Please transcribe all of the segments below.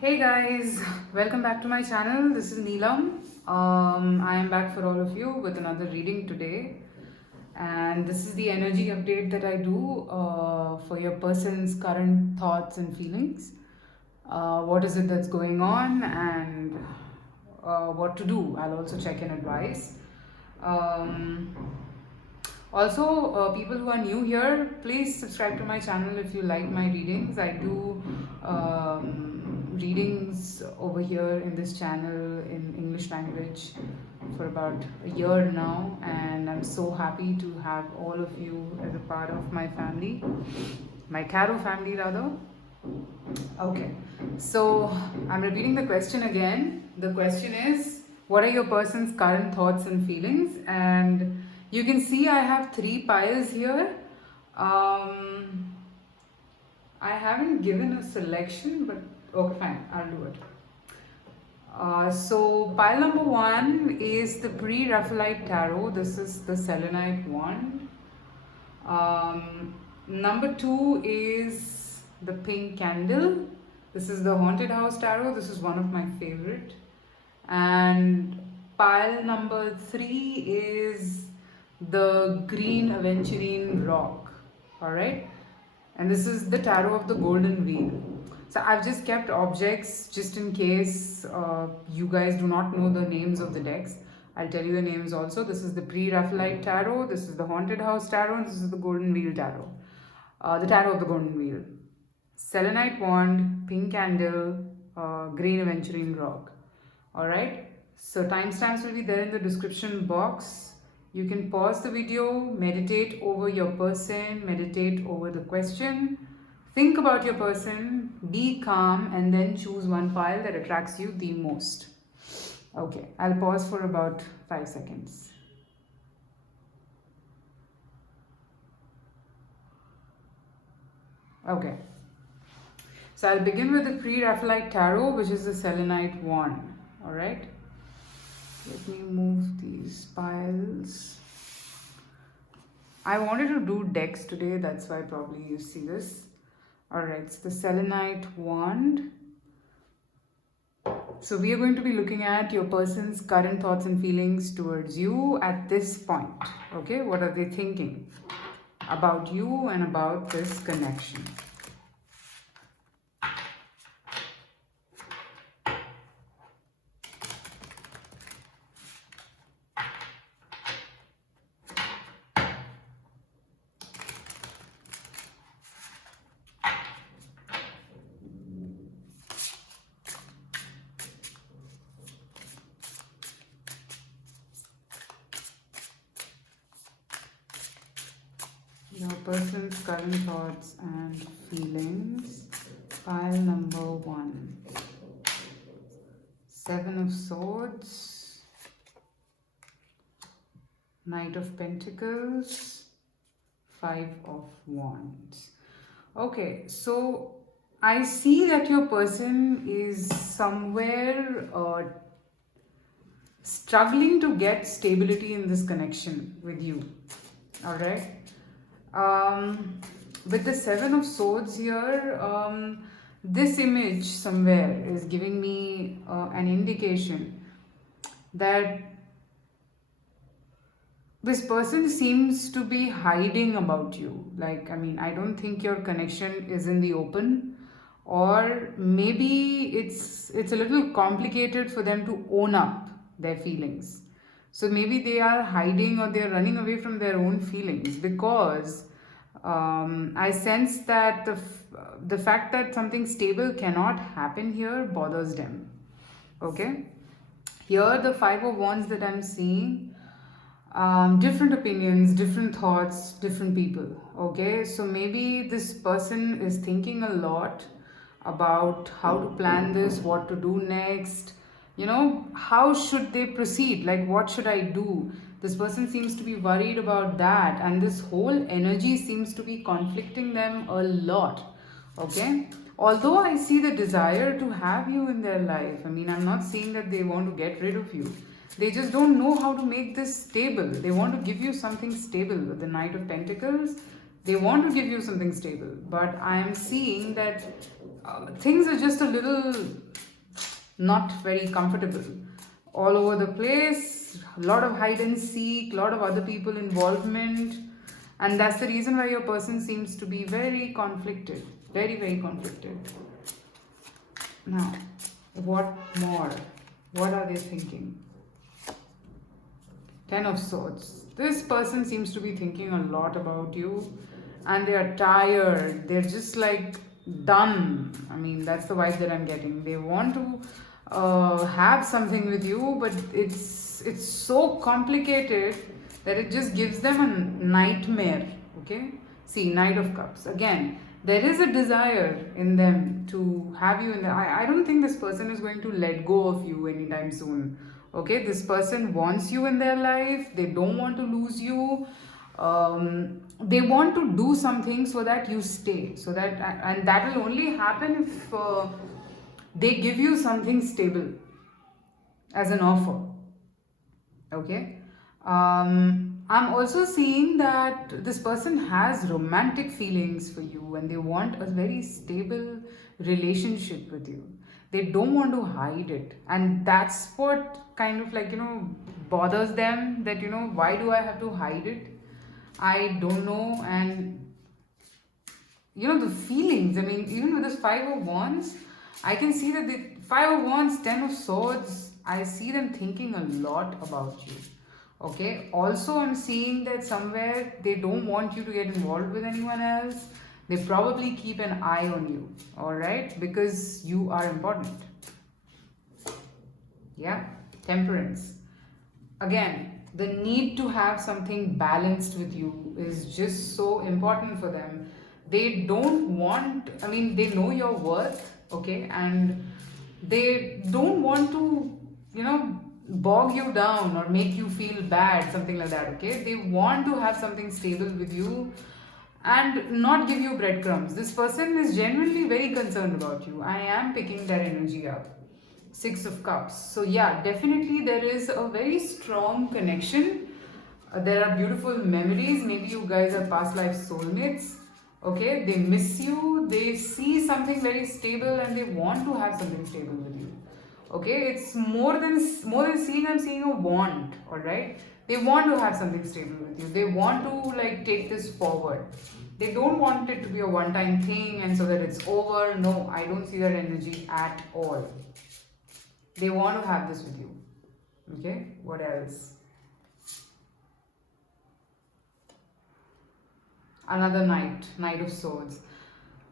Hey guys, welcome back to my channel. This is Neelam. I am back for all of you with another reading today, and this is the energy update that I do for your person's current thoughts and feelings. What is it that's going on, and what to do. I'll also check in advice. Um, Also, people who are new here, please subscribe to my channel if you like my readings. I do readings over here in this channel in English language for about a year now, and I'm so happy to have all of you as a part of my family, my tarot family rather. Okay, so I'm repeating the question again. The question is, what are your person's current thoughts and feelings? And you can see I have three piles here. Um, I haven't given a selection, but okay, fine, I'll do it. So pile number one is the pre-Raphaelite tarot. This is the selenite wand. Number two is the pink candle. This is the haunted house tarot. This is one of my favorite. And pile number three is the green aventurine rock. All right. And this is the tarot of the golden wheel. So I've just kept objects just in case you guys do not know the names of the decks. I'll tell you the names also. This is the pre-Raphaelite tarot, this is the haunted house tarot, and this is the golden wheel tarot. The tarot of the golden wheel. Selenite wand, pink candle, green aventurine rock. Alright, so timestamps will be there in the description box. You can pause the video, meditate over your person, meditate over the question, think about your person, be calm, and then choose one pile that attracts you the most. Okay, I'll pause for about 5 seconds. Okay, so I'll begin with the pre-Raphaelite tarot, which is the selenite wand. All right, let me move these piles. I wanted to do decks today, that's why probably you see this. All right, it's the selenite wand. So we are going to be looking at your person's current thoughts and feelings towards you at this point. Okay, what are they thinking about you and about this connection? Your person's current thoughts and feelings. Pile number one. Seven of Swords. Knight of Pentacles. Five of Wands. Okay, so I see that your person is somewhere struggling to get stability in this connection with you. All right. With the Seven of Swords here, this image somewhere is giving me an indication that this person seems to be hiding about you. Like, I mean, I don't think your connection is in the open, or maybe it's a little complicated for them to own up their feelings. So maybe they are hiding or they are running away from their own feelings because I sense that the fact that something stable cannot happen here bothers them. Okay, here the Five of Wands that I'm seeing, different opinions, different thoughts, different people. Okay, so maybe this person is thinking a lot about how to plan this, what to do next, you know, how should they proceed, like what should I do. This person seems to be worried about that, and this whole energy seems to be conflicting them a lot. Okay, although I see the desire to have you in their life, I mean, I'm not saying that they want to get rid of you. They just don't know how to make this stable. They want to give you something stable. With the Knight of Pentacles, they want to give you something stable, but I am seeing that things are just a little not very comfortable. All over the place, a lot of hide and seek, a lot of other people involvement, and that's the reason why your person seems to be very conflicted, very, very conflicted. Now, what more? What are they thinking? Ten of Swords. This person seems to be thinking a lot about you, and they are tired. They're just like done. I mean, that's the vibe that I'm getting. They want to have something with you, but it's so complicated that it just gives them a nightmare. Okay, see, Knight of Cups again. There is a desire in them to have you in the. I don't think this person is going to let go of you anytime soon. Okay, this person wants you in their life. They don't want to lose you. They want to do something so that you stay. So that, and that will only happen if they give you something stable as an offer. Okay. I'm also seeing that this person has romantic feelings for you and they want a very stable relationship with you. They don't want to hide it, and that's what kind of like, bothers them, that why do I have to hide it? I don't know. And the feelings, I mean, even with this Five of Wands, I can see that the Five of Wands, Ten of Swords, I see them thinking a lot about you. Okay, also I'm seeing that somewhere they don't want you to get involved with anyone else. They probably keep an eye on you, all right, because you are important. Yeah, Temperance. Again, the need to have something balanced with you is just so important for them. They don't want, I mean, they know your worth, okay, and they don't want to, bog you down or make you feel bad, something like that, okay? They want to have something stable with you and not give you breadcrumbs. This person is genuinely very concerned about you. I am picking that energy up. Six of Cups. So yeah, definitely there is a very strong connection. There are beautiful memories. Maybe you guys are past life soulmates. Okay, they miss you. They see something very stable and they want to have something stable with you. Okay, it's more than seeing. I'm seeing a want. All right, they want to have something stable with you. They want to like take this forward. They don't want it to be a one-time thing and so that it's over. No, I don't see that energy at all. They want to have this with you. Okay, what else? Another Knight of Swords.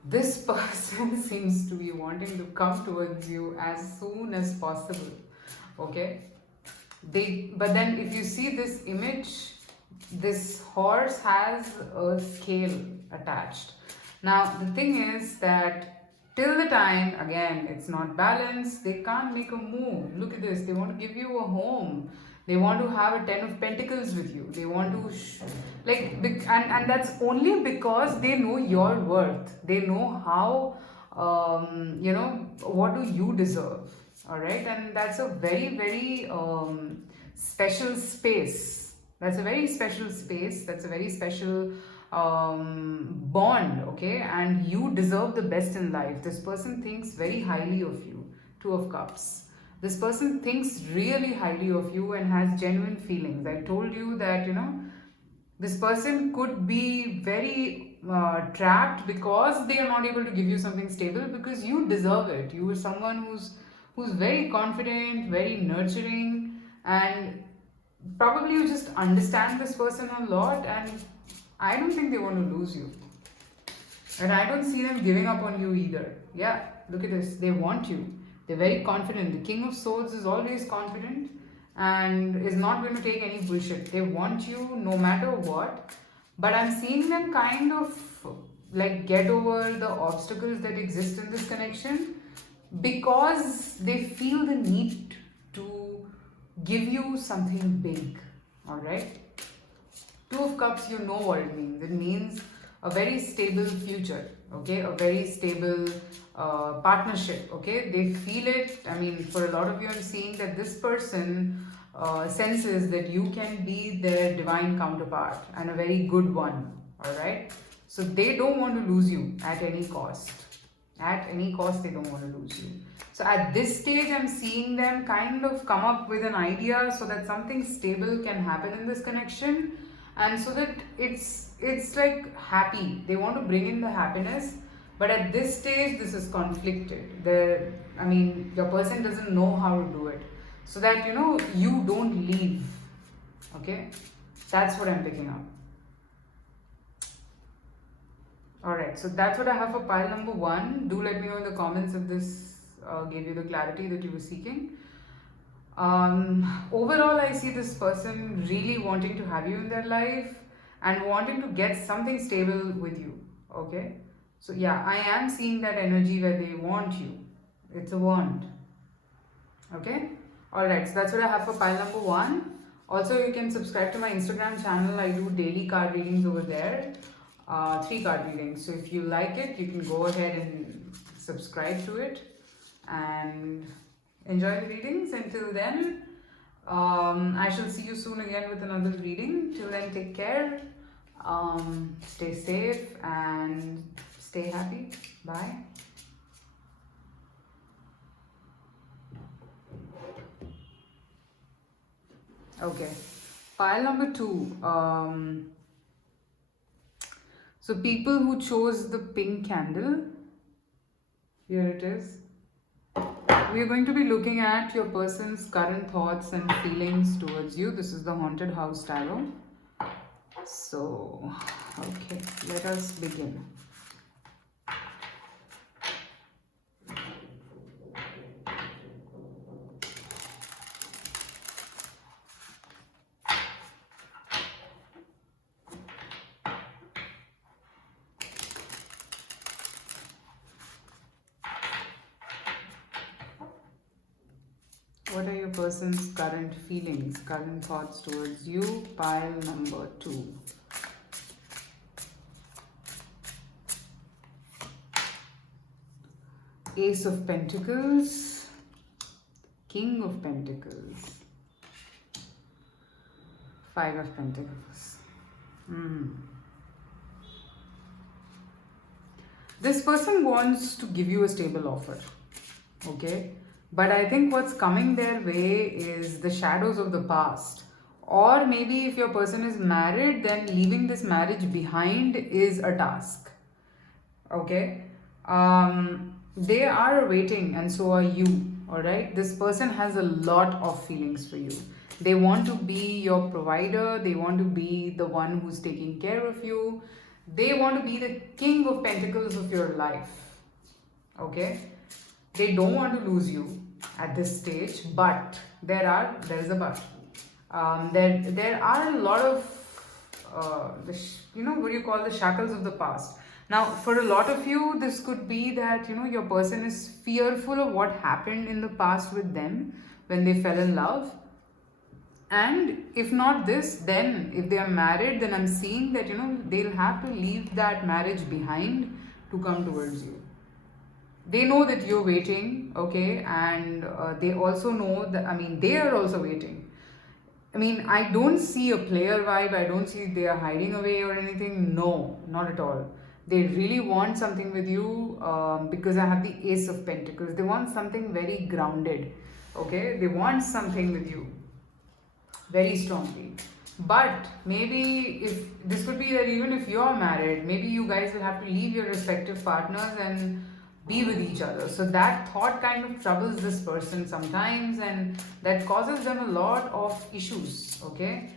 This person seems to be wanting to come towards you as soon as possible. Okay, but then if you see this image, this horse has a scale attached. Now the thing is that till the time, again, it's not balanced, they can't make a move. Look at this, they want to give you a home. They want to have a Ten of Pentacles with you. They want to and that's only because they know your worth. They know how what do you deserve. All right, and that's a very, very special space. That's a very special space. That's a very special bond. Okay, and you deserve the best in life. This person thinks very highly of you. Two of Cups. This person thinks really highly of you and has genuine feelings. I told you that, this person could be very trapped because they are not able to give you something stable, because you deserve it. You are someone who's very confident, very nurturing, and probably you just understand this person a lot, and I don't think they want to lose you. And I don't see them giving up on you either. Yeah, look at this. They want you. They're very confident. The King of Swords is always confident and is not going to take any bullshit. They want you no matter what. But I'm seeing them kind of like get over the obstacles that exist in this connection because they feel the need to give you something big. Alright? Two of Cups, you know what it means. It means a very stable future. Okay? A very stable partnership. Okay, they feel it. I mean, for a lot of you, I'm seeing that this person senses that you can be their divine counterpart and a very good one. All right, so they don't want to lose you at any cost. At any cost, they don't want to lose you. So at this stage, I'm seeing them kind of come up with an idea so that something stable can happen in this connection, and so that it's like happy. They want to bring in the happiness, but at this stage, this is conflicted. I mean, your person doesn't know how to do it, so that you don't leave. Okay, that's what I'm picking up. Alright, so that's what I have for pile number one. Do let me know in the comments if this gave you the clarity that you were seeking. Overall, I see this person really wanting to have you in their life and wanting to get something stable with you. Okay, so yeah, I am seeing that energy where they want you. It's a wand. Okay, alright, so that's what I have for pile number one. Also, you can subscribe to my Instagram channel. I do daily card readings over there. 3 card readings. So if you like it, you can go ahead and subscribe to it and enjoy the readings. Until then, I shall see you soon again with another reading. Till then, take care, stay safe, and stay happy. Bye. Okay, pile number two. So people who chose the pink candle, here it is. We are going to be looking at your person's current thoughts and feelings towards you. This is the Haunted House Tarot. So, okay, let us begin. What are your person's current feelings, current thoughts towards you? Pile number two. Ace of Pentacles, King of Pentacles, Five of Pentacles. This person wants to give you a stable offer, okay? But I think what's coming their way is the shadows of the past. Or maybe if your person is married, then leaving this marriage behind is a task. Okay? They are waiting, and so are you. Alright? This person has a lot of feelings for you. They want to be your provider, they want to be the one who's taking care of you. They want to be the King of Pentacles of your life. Okay? They don't want to lose you at this stage, but there is a but. There are a lot of what you call the shackles of the past. Now, for a lot of you, this could be that your person is fearful of what happened in the past with them when they fell in love. And if not this, then if they are married, then I'm seeing that they'll have to leave that marriage behind to come towards you. They know that you're waiting, okay, and they also know that, they are also waiting. I don't see a player vibe, I don't see they are hiding away or anything. No, not at all. They really want something with you because I have the Ace of Pentacles. They want something very grounded, okay? They want something with you very strongly. But maybe if this could be that even if you're married, maybe you guys will have to leave your respective partners and be with each other. So that thought kind of troubles this person sometimes, and that causes them a lot of issues. Okay,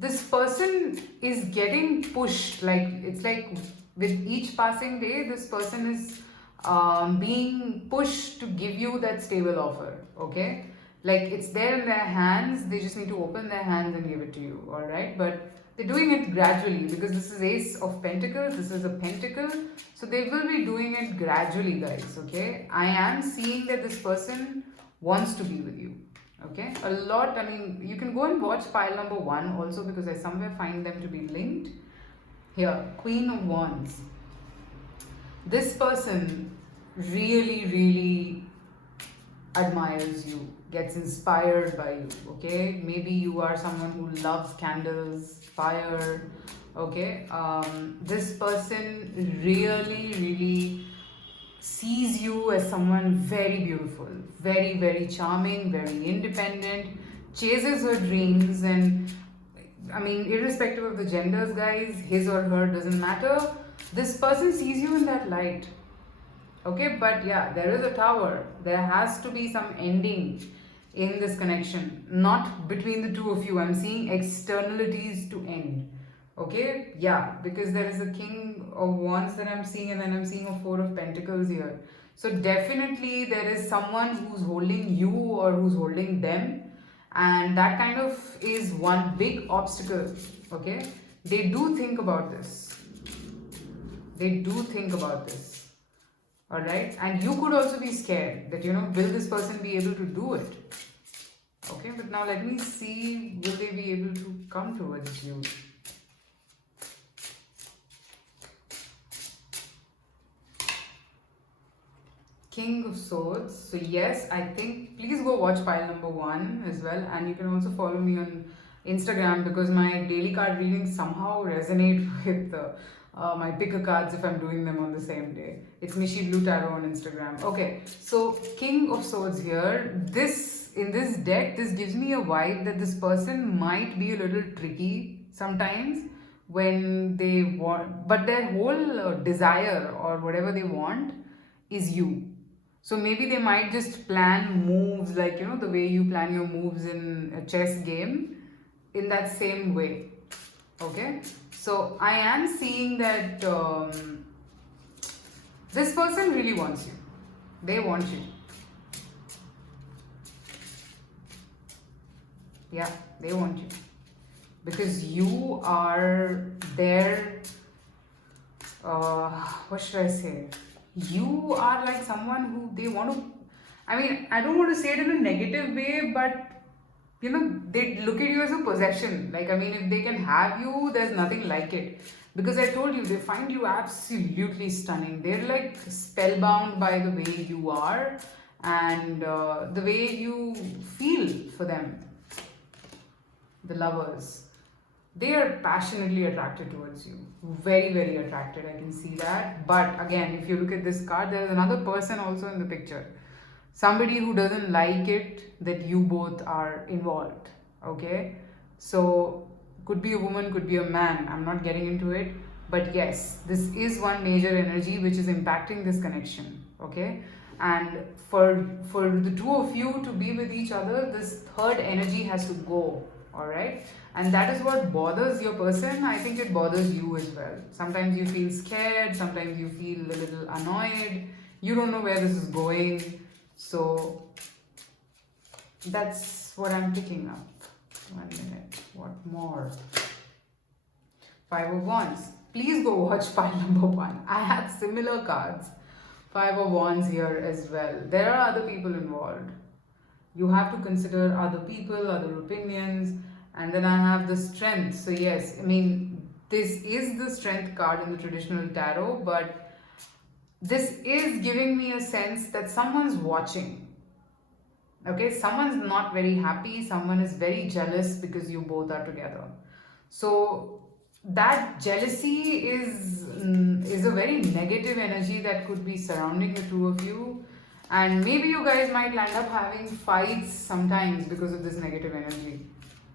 this person is getting pushed, like it's like with each passing day this person is being pushed to give you that stable offer. Okay, like it's there in their hands, they just need to open their hands and give it to you. All right, but they're doing it gradually because this is Ace of Pentacles, this is a pentacle. So they will be doing it gradually, guys, okay? I am seeing that this person wants to be with you, okay? A lot, you can go and watch pile number one also because I somewhere find them to be linked. Here, Queen of Wands. This person really, really admires you, gets inspired by you, okay? Maybe you are someone who loves candles, fire, okay? This person really, really sees you as someone very beautiful, very, very charming, very independent, chases her dreams, and I mean, irrespective of the genders, guys, his or her doesn't matter. This person sees you in that light. Okay, but yeah, there is a tower. There has to be some ending in this connection, not between the two of you. I'm seeing externalities to end. Okay, yeah, because there is a king of wands that I'm seeing, and then I'm seeing a four of pentacles here. So definitely there is someone who's holding you or who's holding them, and that kind of is one big obstacle. Okay, they do think about this. They do think about this. All right, and you could also be scared that, will this person be able to do it? Okay, but now let me see, will they be able to come towards you? King of Swords. So yes, I think please go watch pile number 1 as well, and you can also follow me on Instagram because my daily card readings somehow resonate with my picker cards if I'm doing them on the same day. It's Mishi Blue Tarot on Instagram. Okay, so King of Swords here. In this deck, this gives me a vibe that this person might be a little tricky sometimes when they want, but their whole desire or whatever they want is you. So maybe they might just plan moves like, the way you plan your moves in a chess game, in that same way. Okay, so I am seeing that this person really wants you. They want you. Yeah, they want you. Because you are their, what should I say? You are like someone who they want to, I mean, I don't want to say it in a negative way, but they look at you as a possession. Like, I mean, if they can have you, there's nothing like it. Because I told you, they find you absolutely stunning. They're like spellbound by the way you are and the way you feel for them. The lovers. They are passionately attracted towards you. Very, very attracted. I can see that. But again, if you look at this card, there is another person also in the picture. Somebody who doesn't like it that you both are involved. Okay, so could be a woman, could be a man, I'm not getting into it, but yes, this is one major energy which is impacting this connection. Okay, and for the two of you to be with each other, this third energy has to go. All right, and that is what bothers your person. I think it bothers you as well. Sometimes you feel scared, sometimes you feel a little annoyed, you don't know where this is going. So that's what I'm picking up. 1 minute. What more? 5 of Wands. Please go watch pile number 1. I had similar cards. 5 of Wands here as well. There are other people involved. You have to consider other people, other opinions. And then I have the Strength. So yes, I mean, this is the Strength card in the traditional tarot, but this is giving me a sense that someone's watching. Okay, someone's not very happy, someone is very jealous because you both are together. So that jealousy is a very negative energy that could be surrounding the two of you, and maybe you guys might land up having fights sometimes because of this negative energy.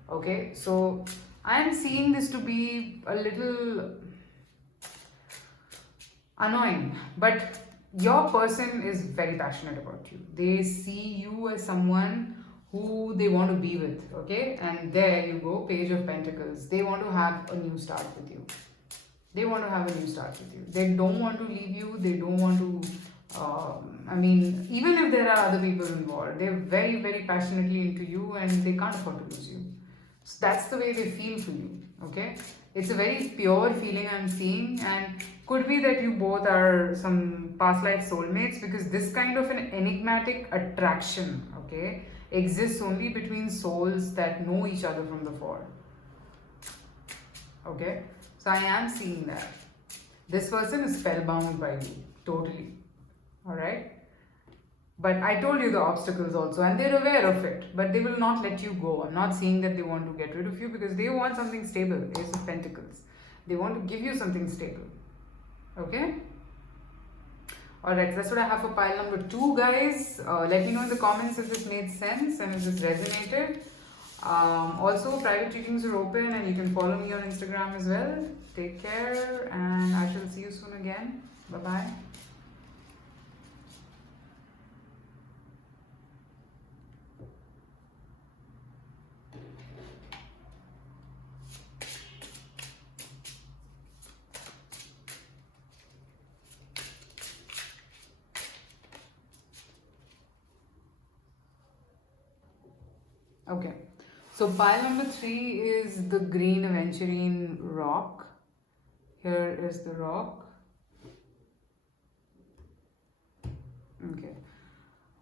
Okay, so I am seeing this to be a little annoying, but your person is very passionate about you. They see you as someone who they want to be with. Okay, and there you go, Page of Pentacles. They want to have a new start with you. They want to have a new start with you. They don't want to leave you. They don't want to I mean, even if there are other people involved, they're very, very passionately into you and they can't afford to lose you. So that's the way they feel for you. Okay, it's a very pure feeling I'm seeing, and could be that you both are some past life soulmates, because this kind of an enigmatic attraction, okay, exists only between souls that know each other from the fore. Okay, so I am seeing that this person is spellbound by you totally. All right, but I told you the obstacles also, and they're aware of it, but they will not let you go. I'm not saying that they want to get rid of you, because they want something stable. Ace of Pentacles. They want to give you something stable. Okay? Alright, that's what I have for pile number 2, guys. Let me know in the comments if this made sense and if this resonated. Also, private readings are open and you can follow me on Instagram as well. Take care and I shall see you soon again. Bye bye. Okay, so pile number 3 is the green aventurine rock. Here is the rock. Okay,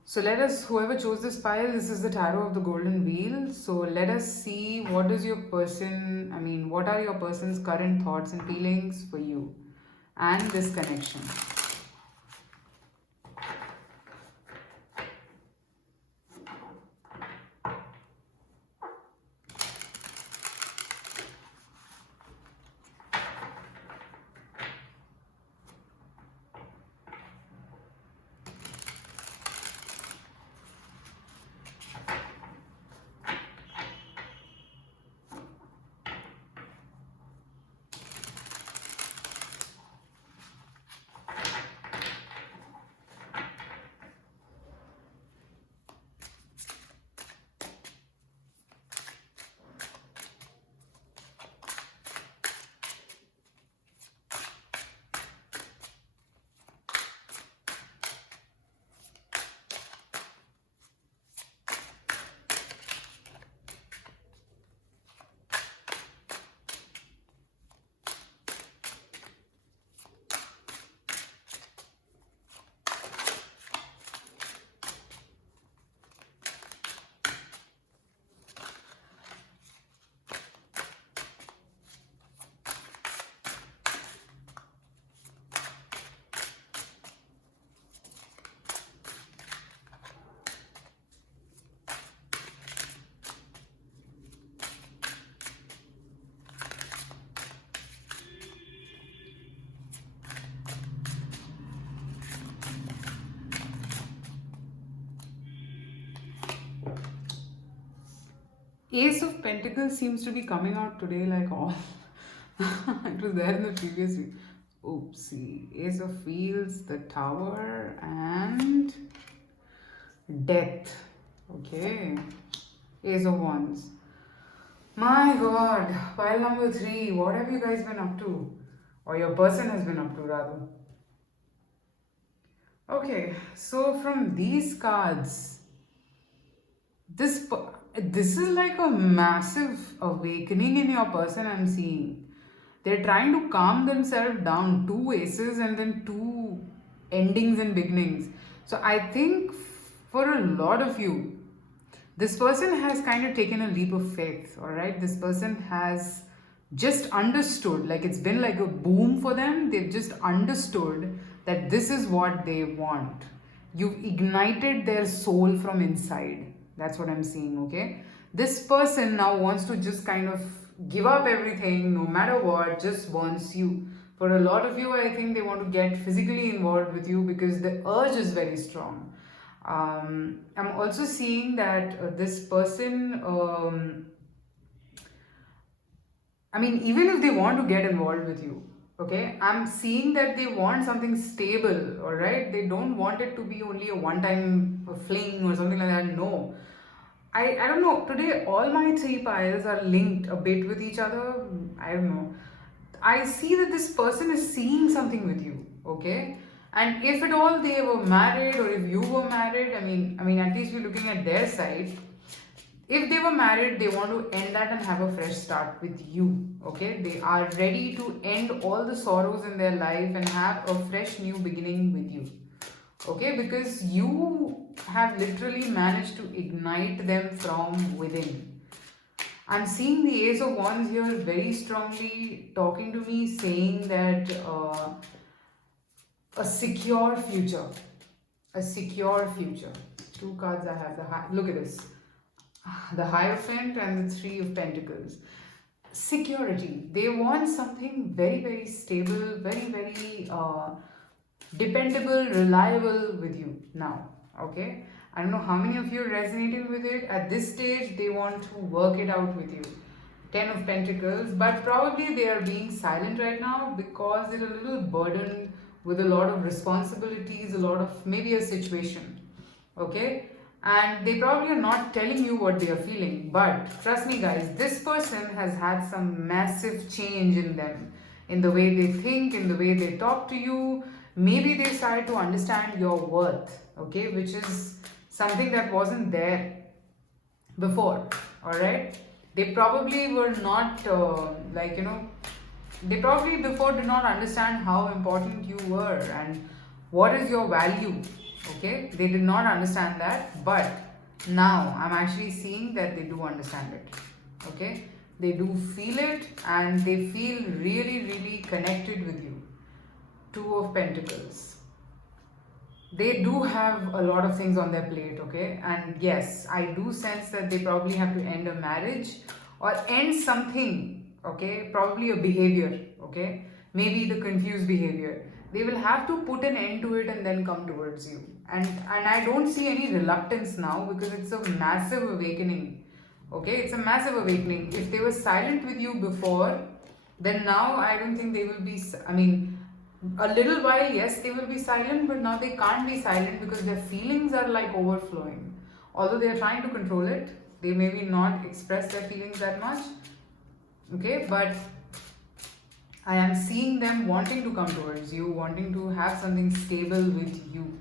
so let us, whoever chose this pile, this is the tarot of the golden wheel. So let us see what is your person, what are your person's current thoughts and feelings for you and this connection. Ace of Pentacles seems to be coming out today like all. It was there in the previous week. Oopsie. Ace of Wheels, the Tower, and Death. Okay. Ace of Wands. My god. Pile number 3. What have you guys been up to? Or your person has been up to, rather. Okay. So from these cards, this is like a massive awakening in your person. I'm seeing they're trying to calm themselves down. 2 aces and then 2 endings and beginnings. So I think for a lot of you, this person has kind of taken a leap of faith. All right, this person has just understood, like it's been like a boom for them. They've just understood that this is what they want. You've ignited their soul from inside. That's what I'm seeing, okay? This person now wants to just kind of give up everything, no matter what, just wants you. For a lot of you, I think they want to get physically involved with you because the urge is very strong. I'm also seeing that this person, even if they want to get involved with you, okay, I'm seeing that they want something stable, all right? They don't want it to be only a one-time fling or something like that. No. I don't know. Today, all my 3 piles are linked a bit with each other. I don't know. I see that this person is seeing something with you, okay? And if at all they were married or if you were married, at least we're looking at their side. If they were married, they want to end that and have a fresh start with you, okay? They are ready to end all the sorrows in their life and have a fresh new beginning with you, okay? Because you have literally managed to ignite them from within. I'm seeing the Ace of Wands here very strongly talking to me, saying that a secure future. A secure future. 2 cards I have. Look at this. The Hierophant and the 3 of Pentacles. Security. They want something very, very stable, very, very dependable, reliable with you now. Okay, I don't know how many of you are resonating with it. At this stage, they want to work it out with you. Ten of Pentacles, but probably they are being silent right now because they're a little burdened with a lot of responsibilities, a lot of maybe a situation. Okay, and they probably are not telling you what they are feeling, but trust me guys, this person has had some massive change in them, in the way they think, in the way they talk to you. Maybe they started to understand your worth, okay, which is something that wasn't there before. All right, they probably were not they probably before did not understand how important you were and what is your value. Okay, they did not understand that, but now I'm actually seeing that they do understand it. Okay, they do feel it and they feel really, really connected with you. Two of Pentacles, they do have a lot of things on their plate. Okay, and yes, I do sense that they probably have to end a marriage or end something. Okay, probably a behavior. Okay, maybe the confused behavior. They will have to put an end to it and then come towards you. And I don't see any reluctance now because it's a massive awakening. Okay, it's a massive awakening. If they were silent with you before, then now I don't think they will be. I mean, a little while, yes, they will be silent, but now they can't be silent because their feelings are like overflowing. Although they are trying to control it, they maybe not express their feelings that much. Okay, but I am seeing them wanting to come towards you, wanting to have something stable with you.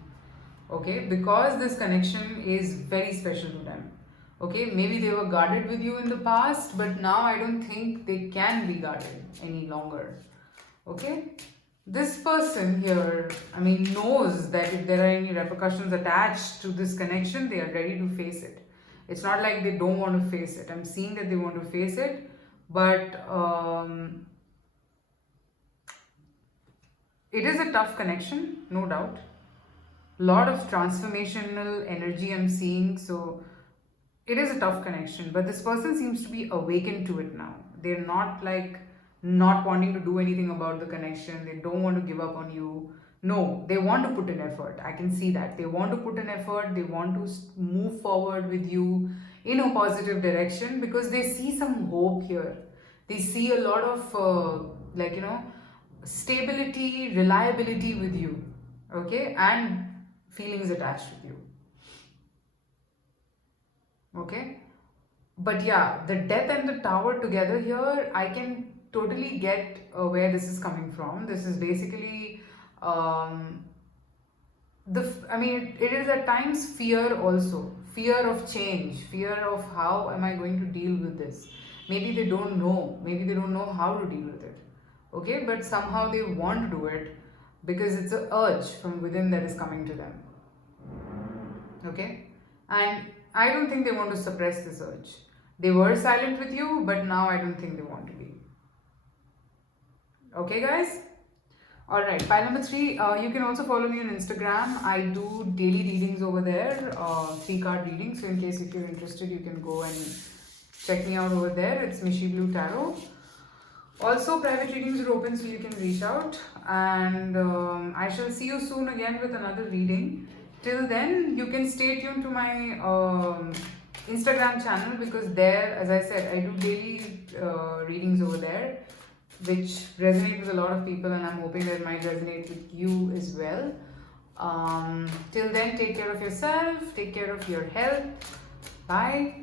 Okay, because this connection is very special to them. Okay, maybe they were guarded with you in the past, but now I don't think they can be guarded any longer. Okay, this person here, I mean, knows that if there are any repercussions attached to this connection, they are ready to face it. It's not like they don't want to face it. I'm seeing that they want to face it, but it is a tough connection, no doubt. Lot of transformational energy I'm seeing, so it is a tough connection, but this person seems to be awakened to it now. They're not like not wanting to do anything about the connection. They don't want to give up on you. No, they want to put an effort. I can see that. They want to put an effort. They want to move forward with you in a positive direction because they see some hope here. They see a lot of, stability, reliability with you. Okay, and feelings attached with you. Okay, but yeah, the death and the tower together here, I can totally get where this is coming from. This is basically I mean, it is at times fear also, fear of change, fear of how am I going to deal with this. Maybe they don't know, maybe they don't know how to deal with it. Okay, but somehow they want to do it because it's an urge from within that is coming to them. Okay, and I don't think they want to suppress this urge. They were silent with you, but now I don't think they want to be. Okay, guys? Alright, pile number 3. You can also follow me on Instagram. I do daily readings over there, 3-card readings. So, in case if you're interested, you can go and check me out over there. It's Mishi Blue Tarot. Also, private readings are open, so you can reach out. And I shall see you soon again with another reading. Till then, you can stay tuned to my Instagram channel because there, as I said, I do daily readings over there, which resonate with a lot of people, and I'm hoping that it might resonate with you as well. Till then, take care of yourself, take care of your health. Bye.